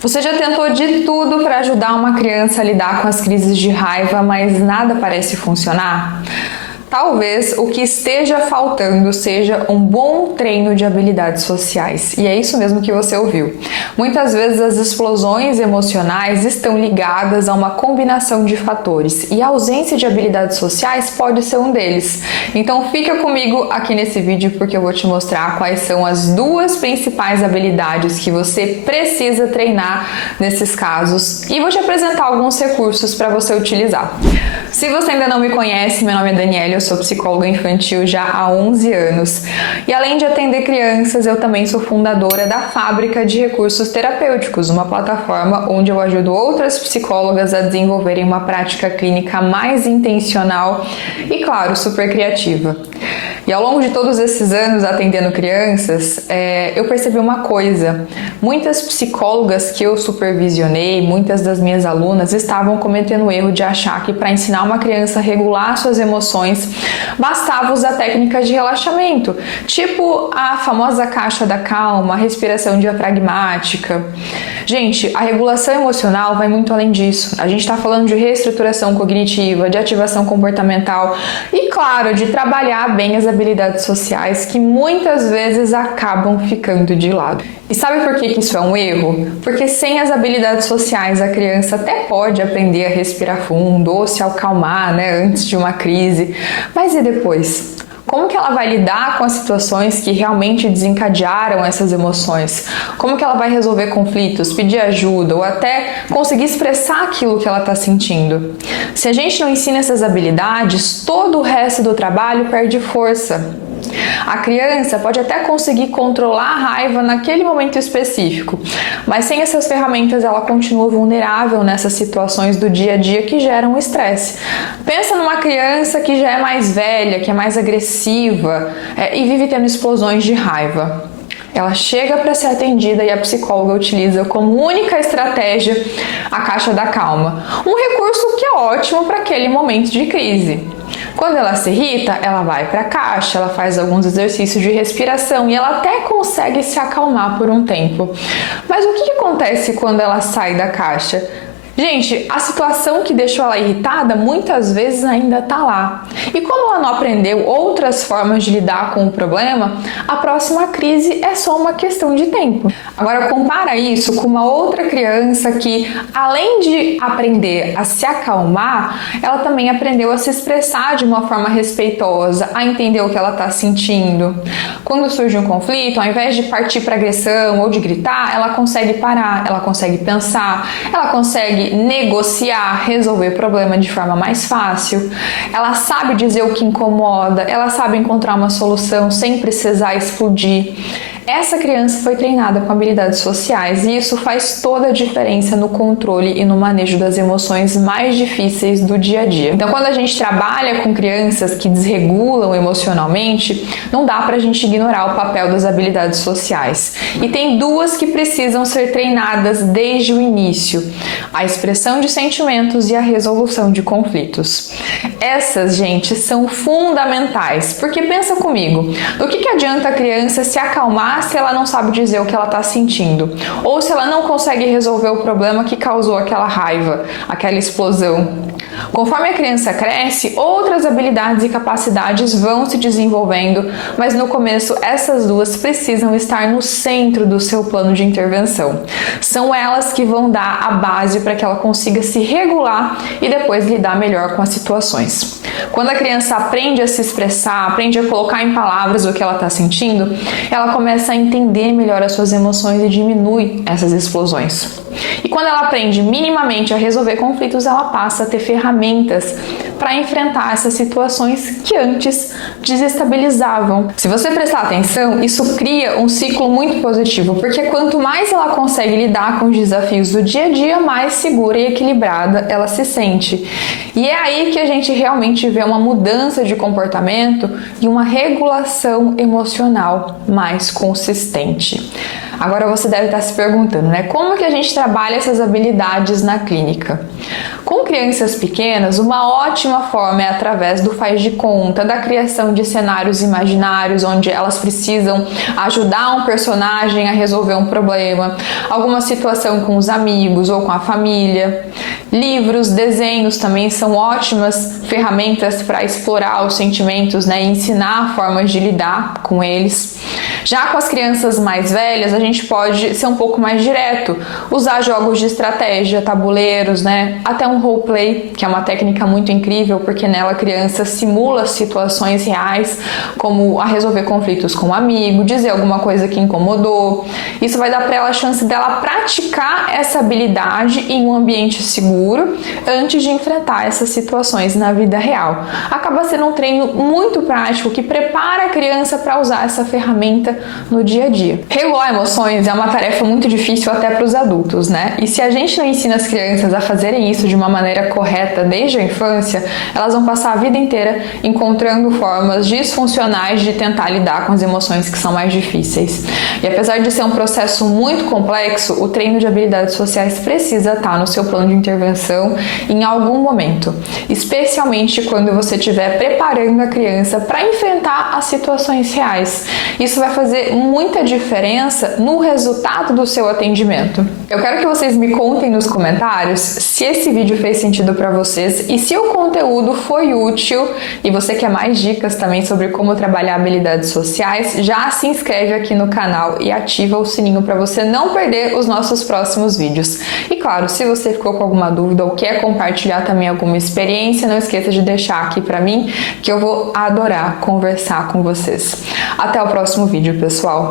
Você já tentou de tudo para ajudar uma criança a lidar com as crises de raiva, mas nada parece funcionar? Talvez o que esteja faltando seja um bom treino de habilidades sociais. E é isso mesmo que você ouviu. Muitas vezes as explosões emocionais estão ligadas a uma combinação de fatores e a ausência de habilidades sociais pode ser um deles. Então fica comigo aqui nesse vídeo porque eu vou te mostrar quais são as duas principais habilidades que você precisa treinar nesses casos e vou te apresentar alguns recursos para você utilizar. Se você ainda não me conhece, meu nome é Daniela, eu sou psicóloga infantil já há 11 anos e além de atender crianças, eu também sou fundadora da Fábrica de Recursos Terapêuticos, uma plataforma onde eu ajudo outras psicólogas a desenvolverem uma prática clínica mais intencional e, claro, super criativa. E ao longo de todos esses anos atendendo crianças, eu percebi uma coisa. Muitas psicólogas que eu supervisionei, muitas das minhas alunas estavam cometendo o erro de achar que para ensinar uma criança a regular suas emoções, bastava usar técnicas de relaxamento, tipo a famosa caixa da calma, a respiração diafragmática. Gente, a regulação emocional vai muito além disso. A gente está falando de reestruturação cognitiva, de ativação comportamental e, claro, de trabalhar bem as habilidades sociais que muitas vezes acabam ficando de lado. E sabe por que isso é um erro? Porque sem as habilidades sociais a criança até pode aprender a respirar fundo ou se acalmar, antes de uma crise. Mas e depois? Como que ela vai lidar com as situações que realmente desencadearam essas emoções? Como que ela vai resolver conflitos, pedir ajuda ou até conseguir expressar aquilo que ela está sentindo? Se a gente não ensina essas habilidades, todo o resto do trabalho perde força. A criança pode até conseguir controlar a raiva naquele momento específico, mas sem essas ferramentas ela continua vulnerável nessas situações do dia a dia que geram estresse. Pensa numa criança que já é mais velha, que é mais agressiva e vive tendo explosões de raiva. Ela chega para ser atendida e a psicóloga utiliza como única estratégia a caixa da calma, um recurso que é ótimo para aquele momento de crise. Quando ela se irrita, ela vai para a caixa, ela faz alguns exercícios de respiração e ela até consegue se acalmar por um tempo. Mas o que acontece quando ela sai da caixa? Gente, a situação que deixou ela irritada muitas vezes ainda está lá. E como ela não aprendeu outras formas de lidar com o problema, a próxima crise é só uma questão de tempo. Agora compara isso com uma outra criança que, além de aprender a se acalmar, ela também aprendeu a se expressar de uma forma respeitosa, a entender o que ela está sentindo. Quando surge um conflito, ao invés de partir para agressão ou de gritar, ela consegue parar, ela consegue pensar, ela consegue negociar, resolver o problema de forma mais fácil. Ela sabe dizer o que incomoda, ela sabe encontrar uma solução sem precisar explodir. Essa criança foi treinada com habilidades sociais e isso faz toda a diferença no controle e no manejo das emoções mais difíceis do dia a dia. Então, quando a gente trabalha com crianças que desregulam emocionalmente, não dá pra gente ignorar o papel das habilidades sociais. E tem duas que precisam ser treinadas desde o início: a expressão de sentimentos e a resolução de conflitos. Essas, gente, são fundamentais, porque pensa comigo, do que adianta a criança se acalmar se ela não sabe dizer o que ela está sentindo, ou se ela não consegue resolver o problema que causou aquela raiva, aquela explosão. Conforme a criança cresce, outras habilidades e capacidades vão se desenvolvendo, mas no começo essas duas precisam estar no centro do seu plano de intervenção. São elas que vão dar a base para que ela consiga se regular e depois lidar melhor com as situações. Quando a criança aprende a se expressar, aprende a colocar em palavras o que ela está sentindo, ela começa a entender melhor as suas emoções e diminui essas explosões. E quando ela aprende minimamente a resolver conflitos, ela passa a ter ferramentas para enfrentar essas situações que antes desestabilizavam. Se você prestar atenção, isso cria um ciclo muito positivo, porque quanto mais ela consegue lidar com os desafios do dia a dia, mais segura e equilibrada ela se sente. E é aí que a gente realmente vê uma mudança de comportamento e uma regulação emocional mais consistente. Agora você deve estar se perguntando, como que a gente trabalha essas habilidades na clínica? Com crianças pequenas, uma ótima forma é através do faz de conta, da criação de cenários imaginários onde elas precisam ajudar um personagem a resolver um problema, alguma situação com os amigos ou com a família. Livros, desenhos também são ótimas ferramentas para explorar os sentimentos, né, e ensinar formas de lidar com eles. Já com as crianças mais velhas, a gente pode ser um pouco mais direto, usar jogos de estratégia, tabuleiros, né, até um roleplay, que é uma técnica muito incrível, porque nela a criança simula situações reais, como a resolver conflitos com um amigo, dizer alguma coisa que incomodou. Isso vai dar para ela a chance dela praticar essa habilidade em um ambiente seguro antes de enfrentar essas situações na vida real. Acaba sendo um treino muito prático que prepara a criança para usar essa ferramenta no dia a dia. Regular emoções é uma tarefa muito difícil até para os adultos, né? E se a gente não ensina as crianças a fazerem isso de uma maneira correta desde a infância, elas vão passar a vida inteira encontrando formas disfuncionais de tentar lidar com as emoções que são mais difíceis. E apesar de ser um processo muito complexo, o treino de habilidades sociais precisa estar no seu plano de intervenção em algum momento, especialmente quando você estiver preparando a criança para enfrentar as situações reais. Isso vai fazer muita diferença no resultado do seu atendimento. Eu quero que vocês me contem nos comentários se esse vídeo fez sentido para vocês e se o conteúdo foi útil e você quer mais dicas também sobre como trabalhar habilidades sociais, já se inscreve aqui no canal e ativa o sininho para você não perder os nossos próximos vídeos. E claro, se você ficou com alguma dúvida ou quer compartilhar também alguma experiência, não esqueça de deixar aqui para mim, que eu vou adorar conversar com vocês. Até o próximo vídeo, pessoal!